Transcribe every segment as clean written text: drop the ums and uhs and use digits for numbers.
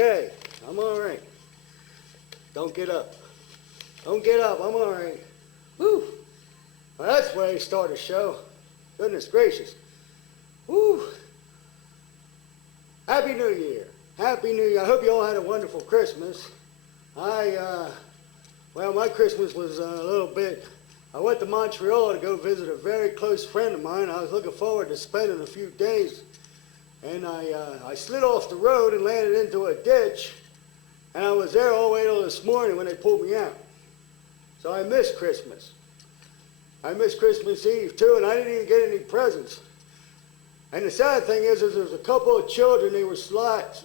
Okay, I'm all right. Don't get up. Don't get up, I'm all right. Whew. Well, that's where you start a show. Goodness gracious. Whew. Happy New Year. Happy New Year. I hope you all had a wonderful Christmas. Well, my Christmas was a little bit, I went to Montreal to go visit a very close friend of mine. I was looking forward to spending a few days. And I slid off the road and landed into a ditch. And I was there all the way till this morning when they pulled me out. So I missed Christmas. I missed Christmas Eve too, and I didn't even get any presents. And the sad thing is there was a couple of children, they were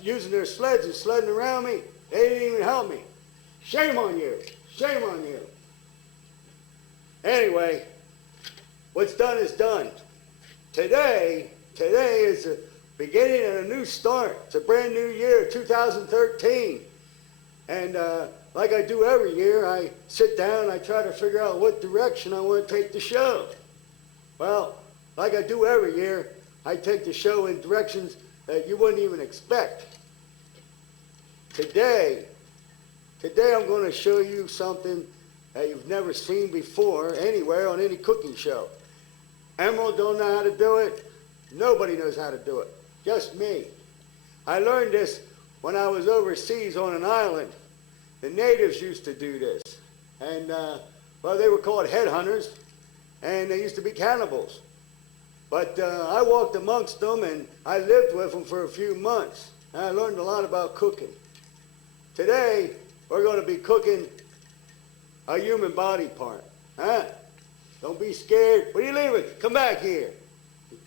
using their sleds and sledding around me. They didn't even help me. Shame on you. Shame on you. Anyway, what's done is done. Today is the beginning of a new start. It's a brand new year, 2013. And like I do every year, I sit down and I try to figure out what direction I want to take the show. Well, like I do every year, I take the show in directions that you wouldn't even expect. Today I'm going to show you something that you've never seen before anywhere on any cooking show. Emerald don't know how to do it. Nobody knows how to do it. Just me. I learned this when I was overseas on an island. The natives used to do this. And, well, they were called headhunters, and they used to be cannibals. But I walked amongst them, and I lived with them for a few months. And I learned a lot about cooking. Today, we're going to be cooking a human body part. Huh? Don't be scared. What are you leaving? Come back here.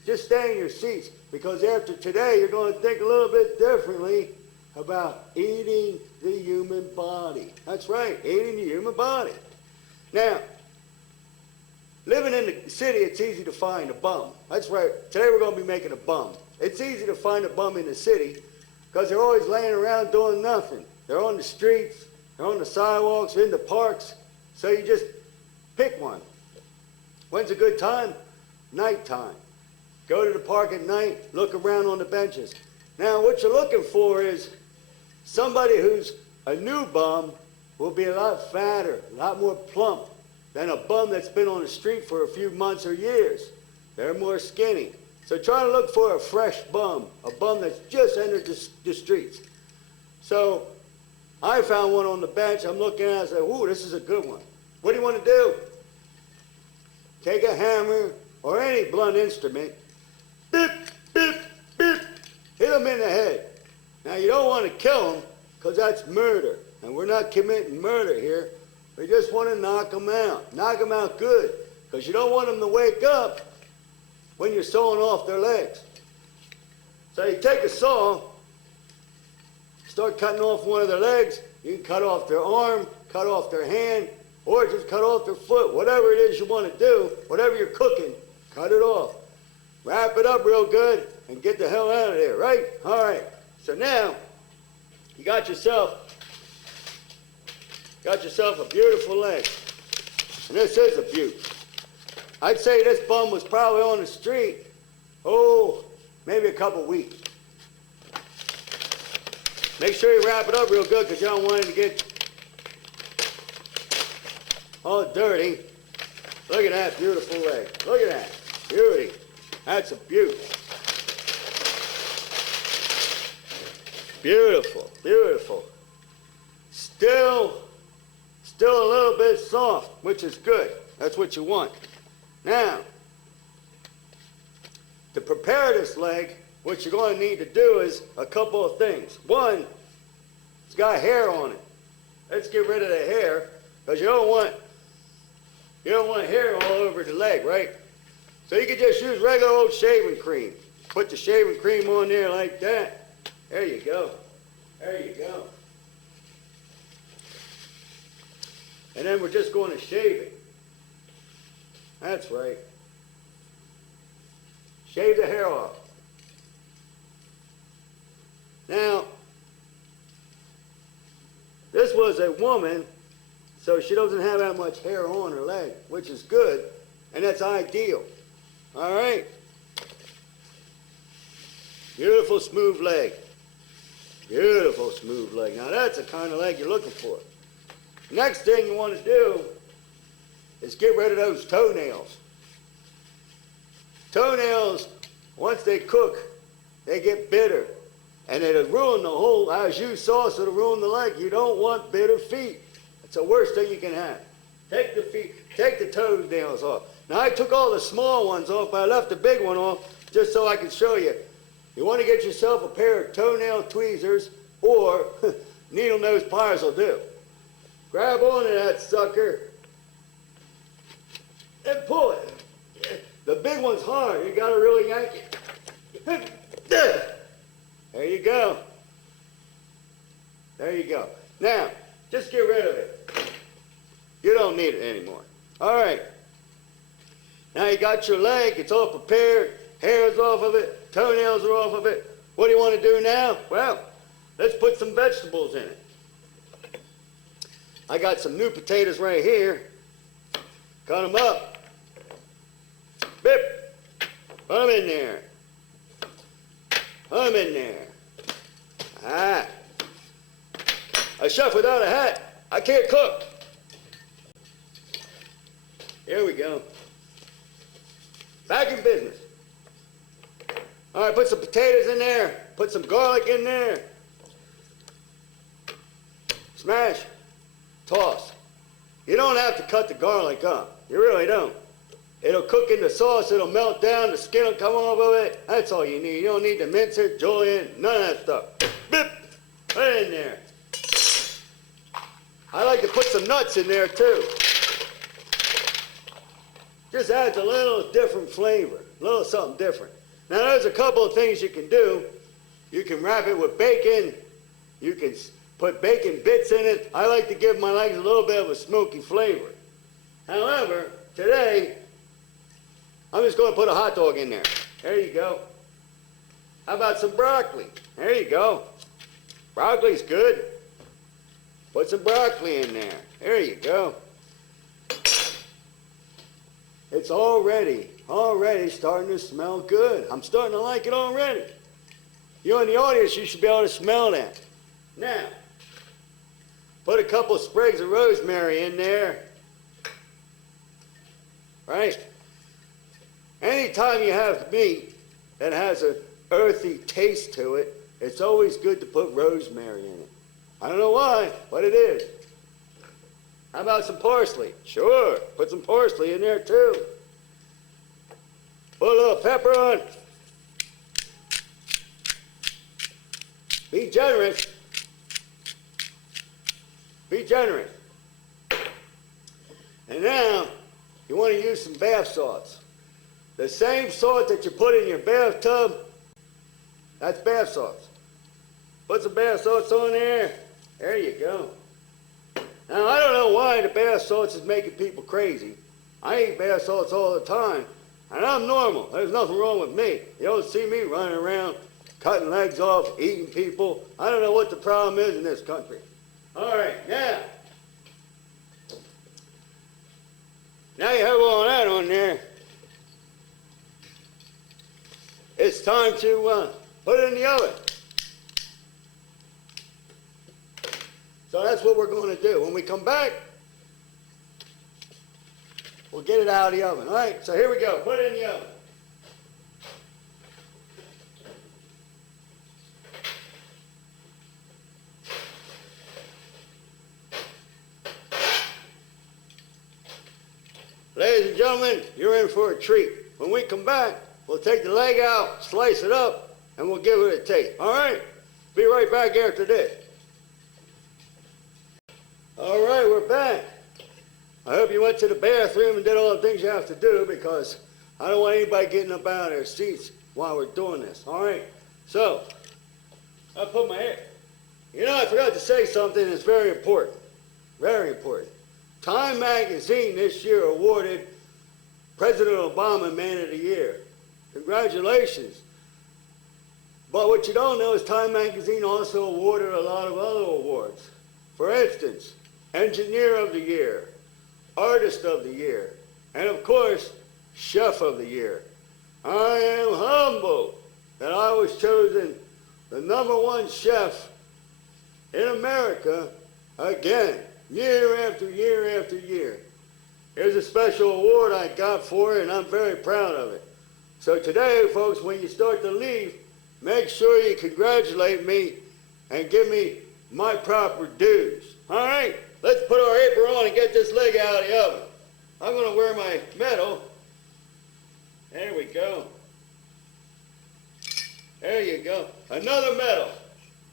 Just stay in your seats, because after today, you're going to think a little bit differently about eating the human body. That's right, eating the human body. Now, living in the city, it's easy to find a bum. That's right. Today we're going to be making a bum. It's easy to find a bum in the city because they're always laying around doing nothing. They're on the streets, they're on the sidewalks, in the parks. So you just pick one. When's a good time? Nighttime. Go to the park at night, look around on the benches. Now, what you're looking for is somebody who's a new bum will be a lot fatter, a lot more plump than a bum that's been on the street for a few months or years. They're more skinny. So try to look for a fresh bum, a bum that's just entered the streets. So I found one on the bench. I'm looking at it, I said, ooh, this is a good one. What do you want to do? Take a hammer or any blunt instrument, beep, beep, beep, hit him in the head. Now, you don't want to kill him because that's murder. And we're not committing murder here. We just want to knock them out. Knock them out good, because you don't want them to wake up when you're sawing off their legs. So you take a saw, start cutting off one of their legs. You can cut off their arm, cut off their hand, or just cut off their foot. Whatever it is you want to do, whatever you're cooking, cut it off. Wrap it up real good and get the hell out of there, right? All right. So now, you got yourself a beautiful leg. And this is a beaut. I'd say this bum was probably on the street, maybe a couple weeks. Make sure you wrap it up real good, because you don't want it to get all dirty. Look at that beautiful leg. Look at that. Beauty. That's a beaut. Beautiful, beautiful. Still a little bit soft, which is good. That's what you want. Now, to prepare this leg, what you're going to need to do is a couple of things. One, it's got hair on it. Let's get rid of the hair, because you don't want hair all over the leg, right? So you can just use regular old shaving cream. Put the shaving cream on there like that. There you go. There you go. And then we're just going to shave it. That's right. Shave the hair off. Now, this was a woman, so she doesn't have that much hair on her leg, which is good, and that's ideal. All right? Beautiful, smooth leg. Beautiful smooth leg. Now that's the kind of leg you're looking for. Next thing you want to do is get rid of those toenails. Toenails, once they cook, they get bitter. And it'll ruin the whole, as you sauce, it'll ruin the leg. You don't want bitter feet. It's the worst thing you can have. Take the feet, take the toenails off. Now I took all the small ones off, but I left the big one off just so I can show you. You want to get yourself a pair of toenail tweezers, or needle nose pliers will do. Grab onto that sucker and pull it. The big one's hard. You got to really yank it. There you go. There you go. Now, just get rid of it. You don't need it anymore. All right. Now you got your leg. It's all prepared. Hair's off of it. Toenails are off of it. What do you want to do now? Well, let's put some vegetables in it. I got some new potatoes right here. Cut them up. Bip. Put them in there. Put them in there. Ah. A chef without a hat, I can't cook. Here we go. Back in business. All right, put some potatoes in there. Put some garlic in there. Smash. Toss. You don't have to cut the garlic up. You really don't. It'll cook in the sauce. It'll melt down. The skin will come off of it. That's all you need. You don't need to mince it, julienne, none of that stuff. Bip. Put it in there. I like to put some nuts in there too. Just adds a little different flavor, a little something different. Now there's a couple of things you can do. You can wrap it with bacon. You can put bacon bits in it. I like to give my legs a little bit of a smoky flavor. However, today, I'm just going to put a hot dog in there. There you go. How about some broccoli? There you go. Broccoli's good. Put some broccoli in there. There you go. It's already starting to smell good. I'm starting to like it already. You in the audience, you should be able to smell that. Now, put a couple of sprigs of rosemary in there. Right? Anytime you have meat that has an earthy taste to it, it's always good to put rosemary in it. I don't know why, but it is. How about some parsley? Sure, put some parsley in there too. Put a little pepper on. Be generous. Be generous. And now, you want to use some bath salts. The same salt that you put in your bathtub, that's bath salts. Put some bath salts on there. There you go. Now, I don't know why the bath salts is making people crazy. I eat bath salts all the time, and I'm normal. There's nothing wrong with me. You don't see me running around, cutting legs off, eating people. I don't know what the problem is in this country. All right, now you have all that on there. It's time to put it in the oven. So that's what we're going to do. When we come back, we'll get it out of the oven. All right, so here we go. Put it in the oven. Ladies and gentlemen, you're in for a treat. When we come back, we'll take the leg out, slice it up, and we'll give it a taste. All right? Be right back after this. All right, we're back. I hope you went to the bathroom and did all the things you have to do, because I don't want anybody getting up out of their seats while we're doing this. All right? So, I put my hair. You know, I forgot to say something that's very important. Very important. Time magazine this year awarded President Obama Man of the Year. Congratulations. But what you don't know is Time magazine also awarded a lot of other awards. For instance, Engineer of the Year, Artist of the Year, and of course, Chef of the Year. I am humbled that I was chosen the #1 chef in America, again, year after year after year. Here's a special award I got for it, and I'm very proud of it. So today, folks, when you start to leave, make sure you congratulate me and give me my proper dues. All right? Let's put our apron on and get this leg out of the oven. I'm going to wear my medal. There we go. There you go. Another medal.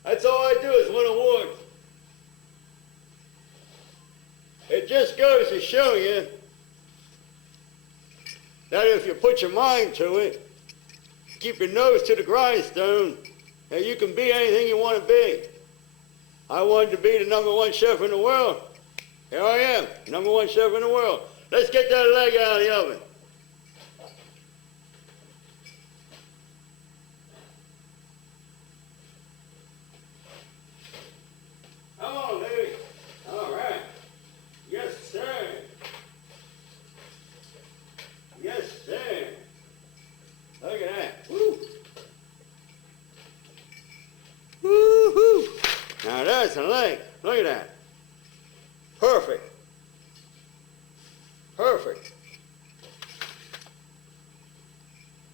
That's all I do is win awards. It just goes to show you that if you put your mind to it, keep your nose to the grindstone, that you can be anything you want to be. I wanted to be the #1 chef in the world. Here I am, #1 chef in the world. Let's get that leg out of the oven. Come on, baby. All right. Yes, sir. Yes, sir. Look at that. Woo. Woo-hoo. Now that's a leg. Look at that. Perfect. Perfect.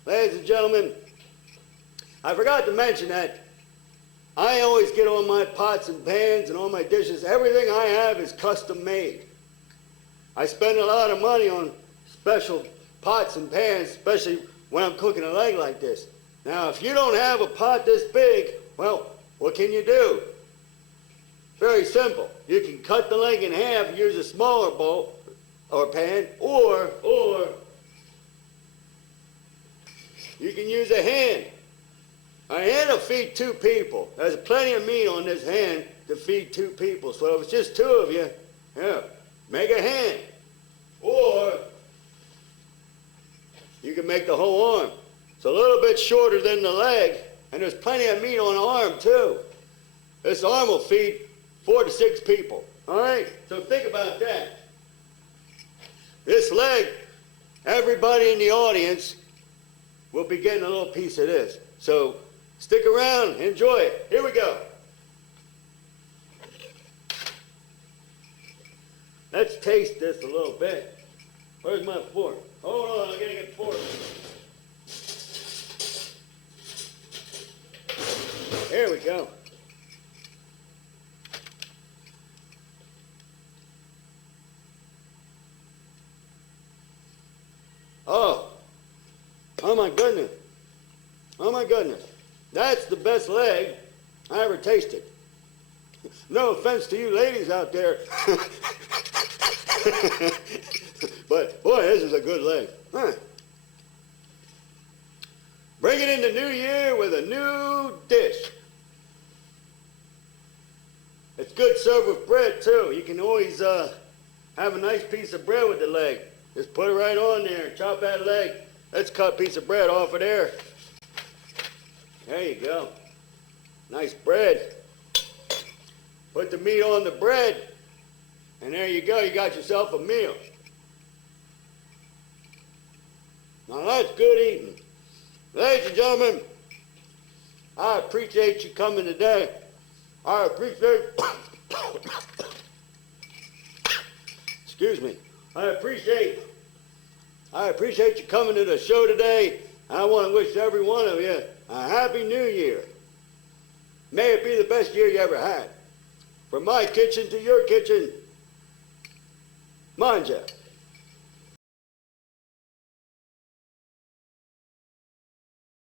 Ladies and gentlemen, I forgot to mention that I always get on my pots and pans and all my dishes. Everything I have is custom made. I spend a lot of money on special pots and pans, especially when I'm cooking a leg like this. Now, if you don't have a pot this big, well, what can you do? Very simple. You can cut the leg in half and use a smaller bowl or pan, or you can use a hand. A hand will feed 2 people. There's plenty of meat on this hand to feed 2 people. So if it's just 2 of you, yeah, make a hand. Or you can make the whole arm. It's a little bit shorter than the leg, and there's plenty of meat on the arm too. This arm will feed 4 to 6 people. All right? So think about that. This leg, everybody in the audience will be getting a little piece of this. So stick around, enjoy it. Here we go. Let's taste this a little bit. Where's my fork? Hold on, I'm getting a fork. Here we go. Oh my goodness. Oh my goodness. That's the best leg I ever tasted. No offense to you ladies out there. But boy, this is a good leg. Huh. Bring it in the new year with a new dish. It's good served with bread too. You can always have a nice piece of bread with the leg. Just put it right on there, chop that leg. Let's cut a piece of bread off of there. There you go. Nice bread. Put the meat on the bread, and there you go. You got yourself a meal. Now that's good eating. Ladies and gentlemen, I appreciate you coming today. I appreciate, excuse me, I appreciate you coming to the show today. I want to wish every one of you a happy new year. May it be the best year you ever had. From my kitchen to your kitchen, mind ya.